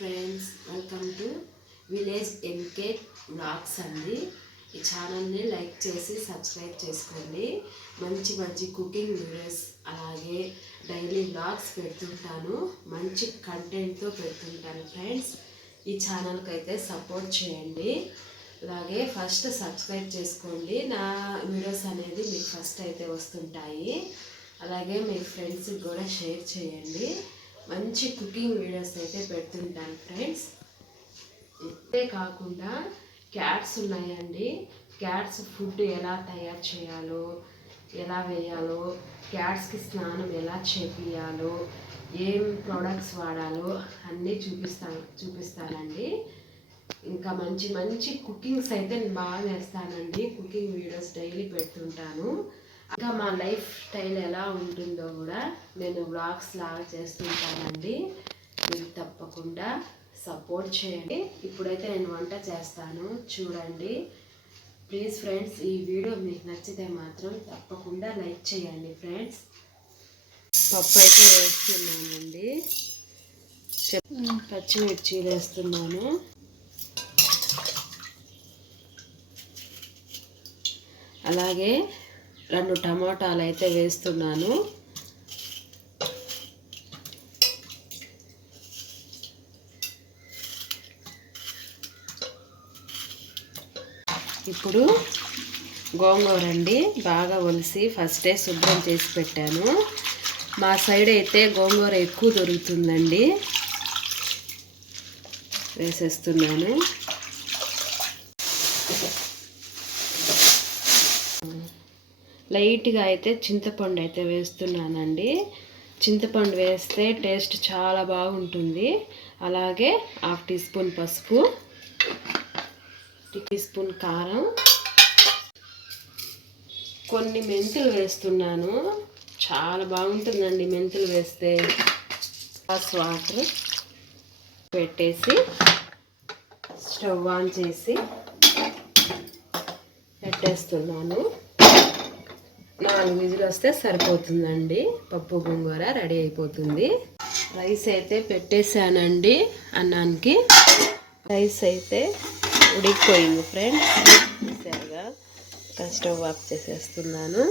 Friends, welcome to village MK vlogs అండి. ఈ ఛానల్ని లైక్ చేసి సబ్స్క్రైబ్ చేసుకోండి. మంచి మంచి కుకింగ్ వీడియోస్ అలాగే డైలీ వ్లాగ్స్ పెడుతుంటాను. మంచి కంటెంట్తో పెడుతుంటాను ఫ్రెండ్స్. ఈ ఛానల్కి అయితే సపోర్ట్ చేయండి. అలాగే ఫస్ట్ సబ్స్క్రైబ్ చేసుకోండి. నా వీడియోస్ అనేది మీకు ఫస్ట్ అయితే వస్తుంటాయి. అలాగే మీ ఫ్రెండ్స్కి కూడా షేర్ చేయండి. మంచి కుకింగ్ వీడియోస్ అయితే పెడుతుంటాను ఫ్రెండ్స్. ఇంతే కాకుండా క్యాట్స్ ఉన్నాయండి. క్యాట్స్ ఫుడ్ ఎలా తయారు చేయాలో, ఎలా వేయాలో, క్యాట్స్కి స్నానం ఎలా చేపియాలో, ఏం ప్రోడక్ట్స్ వాడాలో అన్నీ చూపిస్తానండి. ఇంకా మంచి మంచి కుకింగ్స్ అయితే నేను బాగా వేస్తానండి. కుకింగ్ వీడియోస్ డైలీ పెడుతుంటాను. ఇంకా మా లైఫ్ స్టైల్ ఎలా ఉంటుందో కూడా నేను వ్లాగ్స్ లాగా చేస్తుంటానండి. మీరు తప్పకుండా సపోర్ట్ చేయండి. ఇప్పుడైతే నేను వంట చేస్తాను, చూడండి ప్లీజ్ ఫ్రెండ్స్. ఈ వీడియో మీకు నచ్చితే మాత్రం తప్పకుండా లైక్ చేయండి ఫ్రెండ్స్. పప్పు అయితే వేస్తున్నానండి. పచ్చిమిర్చి వేస్తున్నాను. అలాగే 2 టమాటాలు అయితే వేస్తున్నాను. ఇప్పుడు గోంగూర అండి, బాగా ఒలిసి ఫస్టే శుభ్రం చేసి పెట్టాను. మా సైడ్ అయితే గోంగూర ఎక్కువ దొరుకుతుందండి. వేసేస్తున్నాను. లైట్గా అయితే చింతపండు అయితే వేస్తున్నానండి. చింతపండు వేస్తే టేస్ట్ చాలా బాగుంటుంది. అలాగే 1/2 టీ స్పూన్ పసుపు, 1 టీ స్పూన్ కారం, కొన్ని మెంతులు వేస్తున్నాను. చాలా బాగుంటుందండి మెంతులు వేస్తే. గ్లాస్ వాటర్ పెట్టేసి స్టవ్ ఆన్ చేసి పెట్టేస్తున్నాను. 4 విజిల్ వస్తే సరిపోతుందండి. పప్పు గోంగూర రెడీ అయిపోతుంది. రైస్ అయితే పెట్టేశానండి. అన్నానికి రైస్ అయితే ఉడికిపోయింది ఫ్రెండ్స్. చూసారుగా, స్టవ్ ఆఫ్ చేసేస్తున్నాను.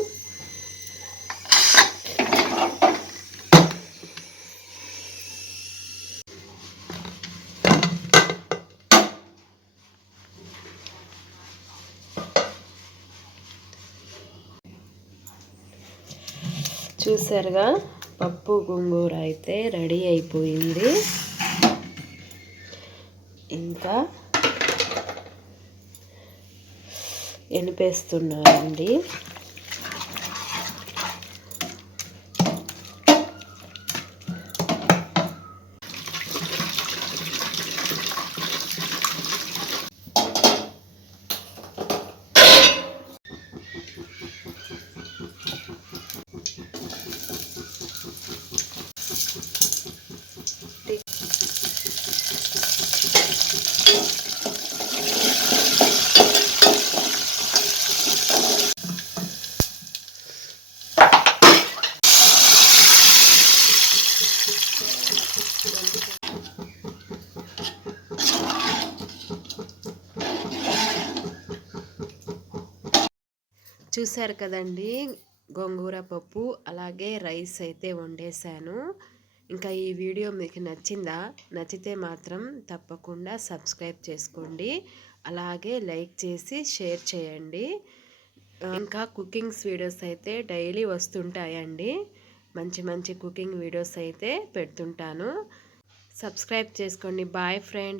చూసారుగా, పప్పు గోంగూర అయితే రెడీ అయిపోయింది. ఇంకా ఎనిపేస్తున్నానండి. చూసారు కదండి, గోంగూర పప్పు అలాగే రైస్ అయితే వండేశాను. ఇంకా ఈ వీడియో మీకు నచ్చితే మాత్రం తప్పకుండా సబ్స్క్రైబ్ చేసుకోండి. అలాగే లైక్ చేసి షేర్ చేయండి. ఇంకా కుకింగ్స్ వీడియోస్ అయితే డైలీ వస్తుంటాయండి. మంచి మంచి కుకింగ్ వీడియోస్ అయితే పెడుతుంటాను. సబ్స్క్రైబ్ చేసుకోండి. Bye friends.